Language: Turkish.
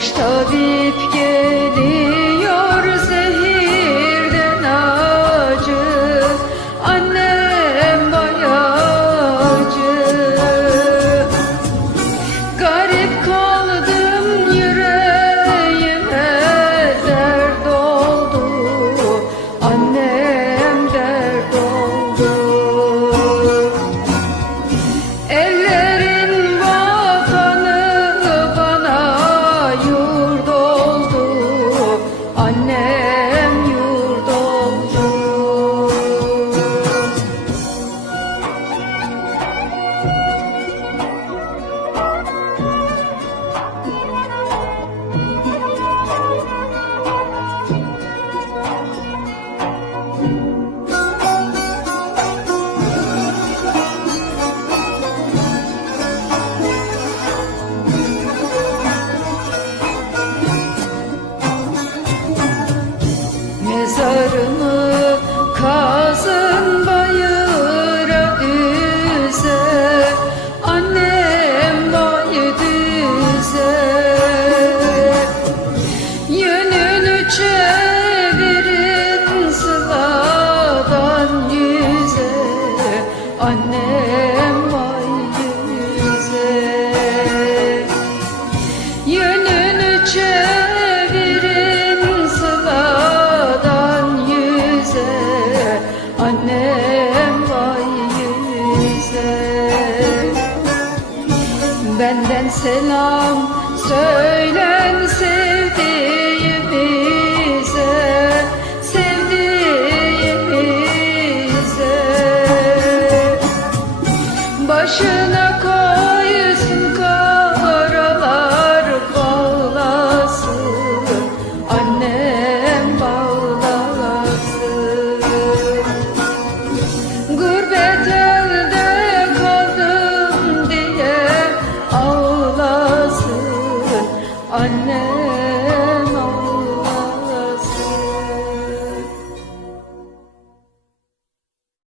taş tabip gelir mezarını kazın bayıra üze. Annem vay düze. Yönünü çevirin sıladan yüze. Annem annem vay güzel. Benden selam söylen sevdiğim